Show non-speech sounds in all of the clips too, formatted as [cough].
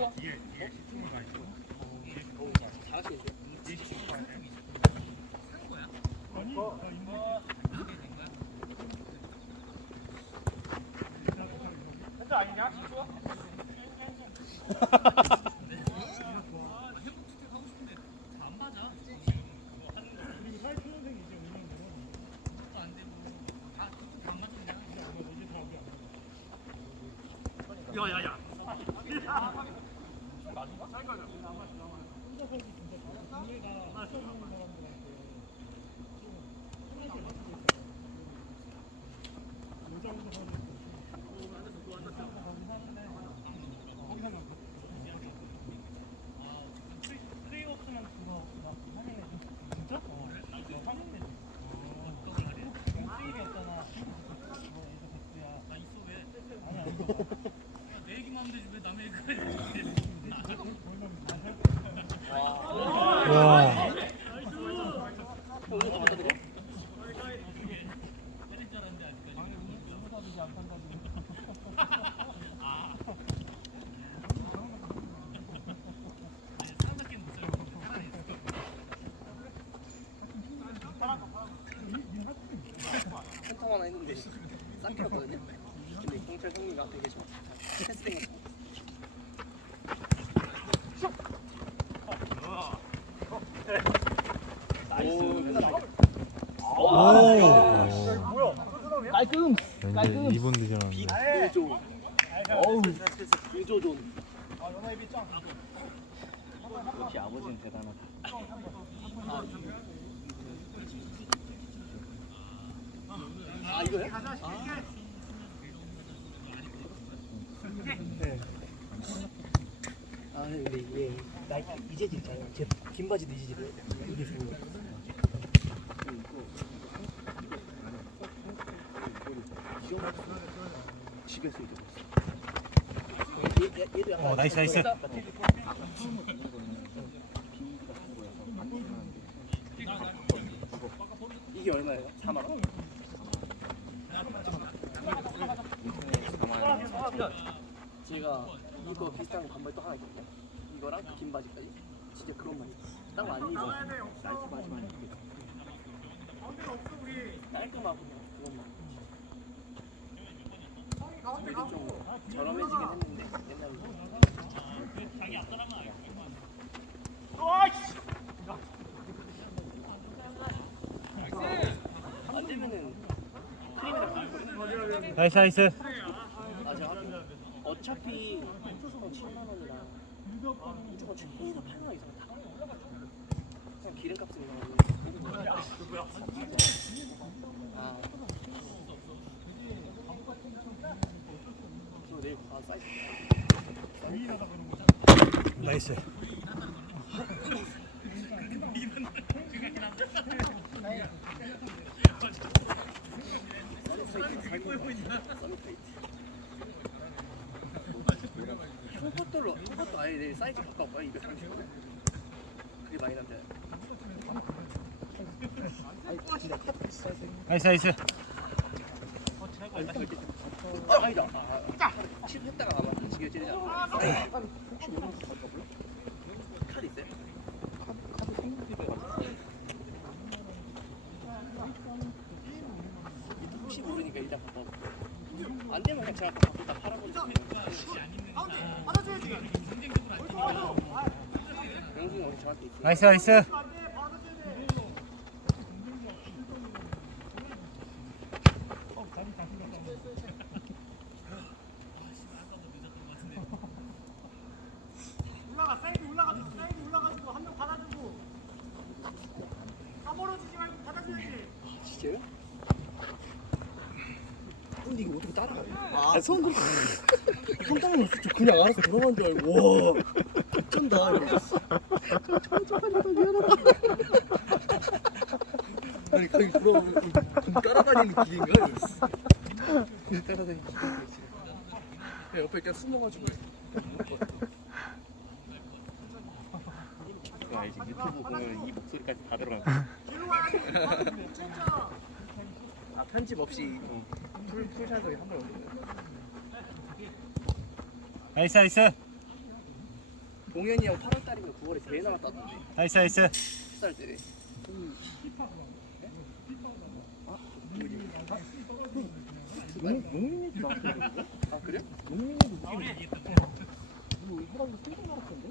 와. 근데 경찰 성미가 되게 좋아 패스된 거 좋아 오, 끝났다. 오. 깔끔. 이제 2분 늦어놨는데. 구조. 어우. 구조존. 역시 아버지는 대단하다. 아 이거요? 네. 아 근데 이게 나이 이재질 있잖아요. 제긴 바지도 이재질이에요. 이게 좋은 거. 집에서 이제 얘, 얘, 얘도 약간 어, 나이스, 나이스. 이게 얼마예요? 4만 원? 제가 이거 비슷한 거 반발 또 하나 있거든요. 이거랑 긴 바지까지. 진짜 그런 바지. 딱안 입어. 나이스 바지만 입고. 깔끔하고 그것만. 근데 좀 저렴해지긴 했는데 옛날에. 안 되면은 크림이랑 바꾸거든요. 나이스, 나이스. 맞아. 어차피 홈초소는 7만 원이라 무조건 충분히서 8만 원 이상 다 그냥 기름값은 이상하고. 아. 저 내일 아 사이즈. 나이스. 콩 포돌로 콩포도 아예 내일 사이즈 바꿔볼까요? 230원. 그게 많이 남자요. 나이스, 나이스. 아, 아니다. 아, 아, 실패했다가 아마 지게 찌르잖아. 혹시 모르는 거 바꿔볼래? 카드 있어요? 혹시 모르니까 일단 바꿔볼게. 안 되면 그냥 제가 바꿔 팔아버리 나이스, 나이스. 올라가 사이드 올라가지고 사이드 올라가지고 한 명 받아주고 까벌어지지 말고 받아줘야지 진짜요? 근데 이거 어떻게 따라가요? 아, 손 들고 손 따라가면 진짜 그냥 알아서 들어간 줄 알고 와 쩐다 이러면서 아니 그냥 들어가면 좀 따라다니는 길인가? 이랬어. 그냥 따라다니는 길이었지 그냥 옆에 그냥 숨어가지고 그거 알지? 유튜브 보면 이 목소리까지 다 들어가. 아 편집 없이 풀 풀샷을 한번 올리는 나이스, 나이스. 동현이 형 8월 달이면 9월에 대회 나갔다던데. 나이스 나이스 10살 때. 농민이지 나왔어. 아 그래? 농민이도 느낌이 사람이 생각 나갔던데?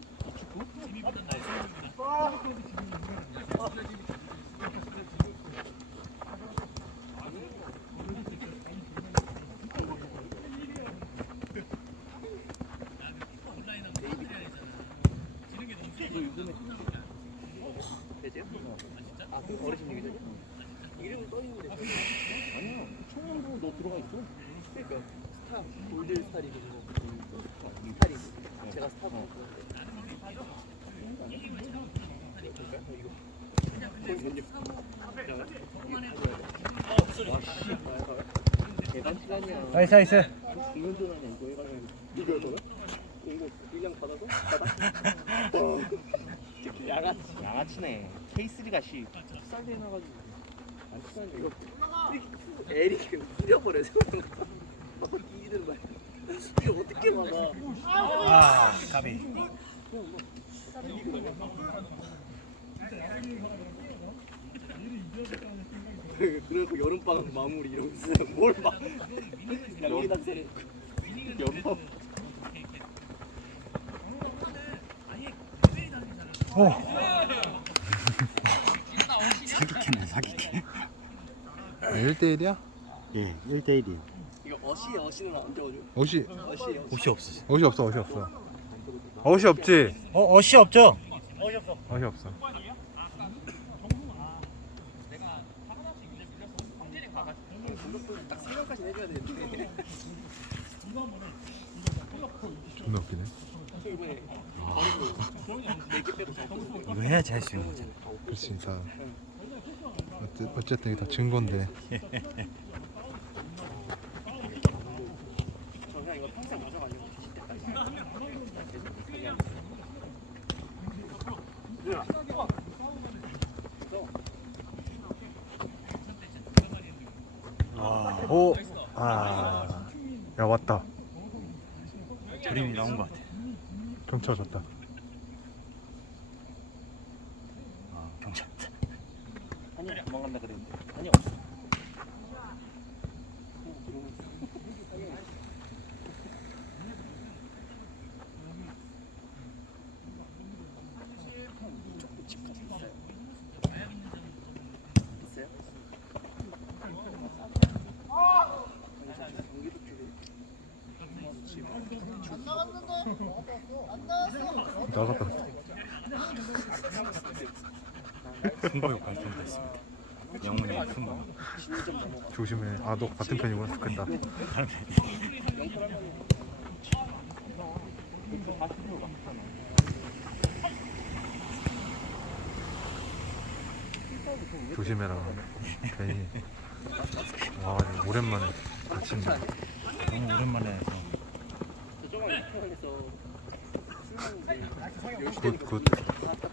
대제? 아, 그 어르신 얘기잖아? 이름은 떠있는데 아니야. 청년부 너 들어가 있어. 그러니까 스타, 골드 스타리그 그거 스타리그 제가 스타고 대단 시간이야 나이스 나이스 공연 전화냐 이거 해가지고 이거 해서요? 이거 1량 받아서? 받아? 와 특히 야같이 양아치네. K3가 씨. 쌀게 해놔가지고 안 치는데 이거 에릭 뿌려버려서 이들 말 이거 어떻게 막아 아 까비 [laughs] 그리고 여름방학 마무리 이러면서 뭘막 양리단세 연어. 오 사기캐네 사기캐. 1대1이야? 예 1대1이 이거 어시에 어시는 안 어시에 어시. 옷이 없어. 옷이 없어 옷이 없어. 옷이 없지? 어 옷이 없죠? 옷이 없어. 딱 3명까지 해줘야 되는데. 존나 웃기네. 이번에 네개 빼고 잘 뽑은 거 이거 해야지 할 수 있는 거지 그렇지 다 어째, 어쨌든 이게 다 증거인데. 저 그냥 이거 평생 마셔가지고 드실 때까지 오! 아... 야 왔다 그림이 나온 것 같아 경찰 왔다 아 경찰 아니 도망간다 그랬는데. 아니 없어. 집 가서 있어요 있어요? 경기도 쪽에 나갔다 승부욕 발동됐습니다. 영문이 승부. 조심해. 아 너 같은 편이구나. 좋겠다. 조심해라 괜히. 와 오랜만에 다친다 너무 오랜만에 저번에 이태원에서 10시 되니까 굿굿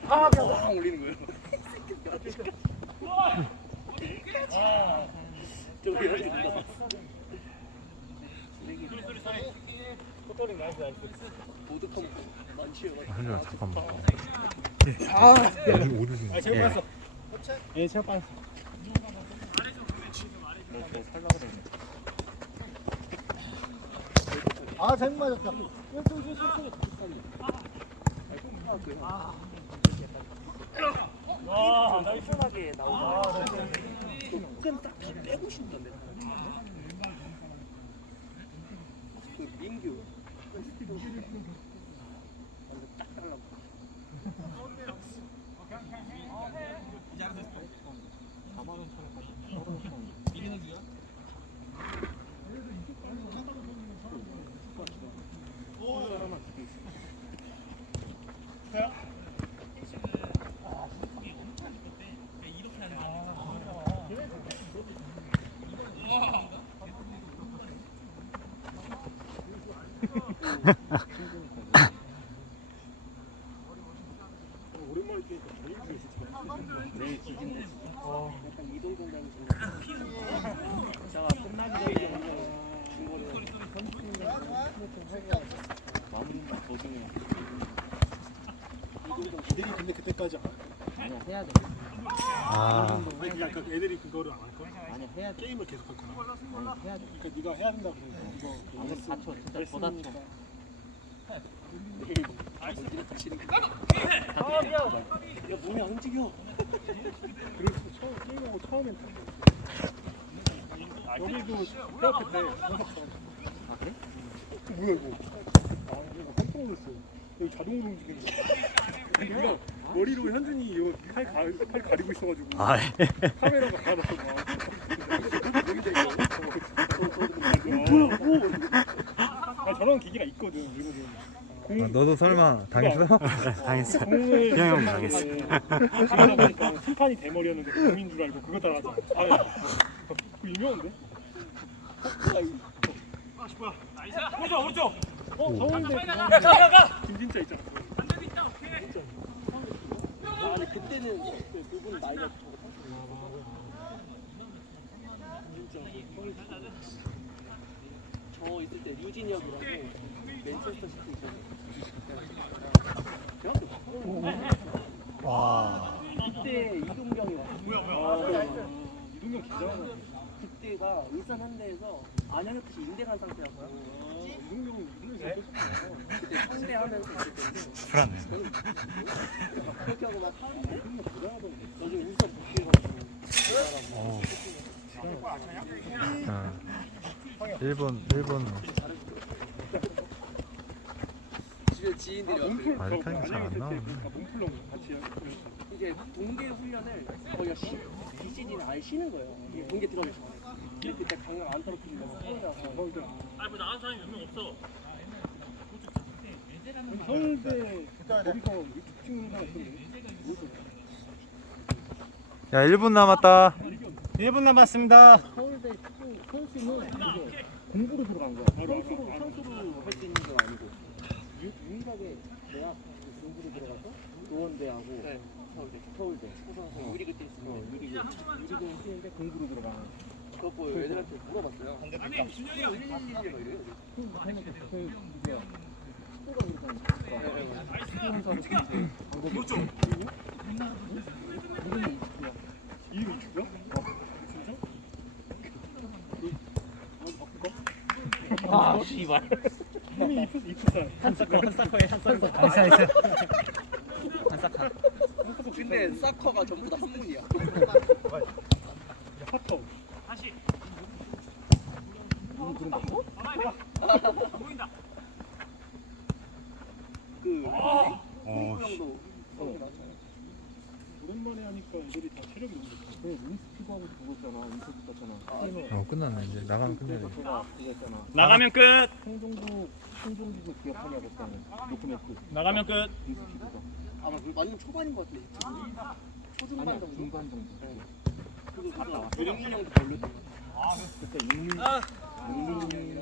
꽝 올리는 거예요 저거 이렇게 눌러 보드 커먹고 만취해가지고 한준아 잠깐만 아 어디 좀 제가 봤어 예 제가 봤어 너 살라 그랬네. 아 잘못 맞았다. 와, 깔끔하게 나오고. 끈딱다 빼고 싶던데. 애들이 근데 그때까지 안 해야 돼. 아. 아니 그냥 그 애들이 그거를 안 할 거야? 아니 해야 돼. 게임을 계속 할 거야. 해야 돼. 그러니까 네가 해야 된다 그러는 거. 이거 4초 진짜 보다 야 몸이 안 움직여. 그래서 처음 게임하고 처음엔 여기도 헤어트 돼. 아 그래? 뭐야 이거? 아 이거 깜짝 놀랐어. 여기 자동으로 움직이는 거. 아니 내가 머리로 현준이 이거 팔, 가, 팔 가리고 있어가지고 아, 카메라가 가려서 막. 뭐야 뭐? 아 저런 기계가 있거든 미국에. 공, 아, 너도 설마 당했어? [laughs] 당했어. 공을 그냥 형 당했어. 그러다 보니까 심판이 대머리였는데 공인 줄 알고 그거 따라하자. 아, 그 유명한데? 오른쪽 오른쪽. 어 서울대 김진짜 있잖아. 아 근데 그때는 그분 나이가 진짜 저 있을 때 류진혁이라고 맨체스터 시티 있잖아요. 와. 그때 이동경이 왔어요. 아, 이동경 기자하다. 그때가 울산 현대에서 안양FC 인대간 상태였어요. 이동경은 이동경 잘 뺐어. 그때 상대하면서 불안해. 그렇게 하고 막 하는데. 나중에 울산 복귀해가지고 어. 아. 일본 일본 집에 지인들이 왔어요. 아, 이렇게 하니까 잘안 나오네. 같이 하는 이제 동계 훈련을 거의 쉬, 비시즌 아예 쉬는 거예요. 이게 동계 들어가기 전에. 그때 강릉 안 떨어뜨리려고 서울대라서 서울대. 서울대 거기서 유튜브 찍는 사람 있던데. 야 1분 남았다 1분 남았습니다. 서울대 선수는 이제 공부로 들어간 거야. 선수로 선수로 할 수 있는 건 아니고. 유, 유일하게 대학 그 공부로 들어가서 노원대하고 서울대 서울대 서울대. 유리그 때 있으면 어, 유리그 유리그는 뛰는데 공부로 들어가는. 그거 애들한테 물어봤어요. 근데 그니까 111로 이래요. 그 누구야? 축구가 그렇게 하니까. 축구 선수 이유 이주가? 진짜? 아 씨발. 힘이 이프 이프살. 한사커 한사커에 한사커 나이스, 나이스. 한사커 근데 사커가 전부 다 한문이야. 핫터. 그 어, 형도 오랜만에 하니까 애들이 다 체력이 있는 것 같아. 윈스피드하고 그거잖아. 윈스피드 같잖아. 어 끝났네 이제 나가면 끝내야 돼 제가 그거였잖아. 나가면 끝. 홍종국 홍종국을 기억하냐고 했다는 노코멘트 나가면 끝. 윈스피드가. 아마 그 완전 초반인 것 같은데. 초중반 정도. 중반 정도. 그거 그거 윤민이 형도 걸렸던 거. 그때 윤민 윤민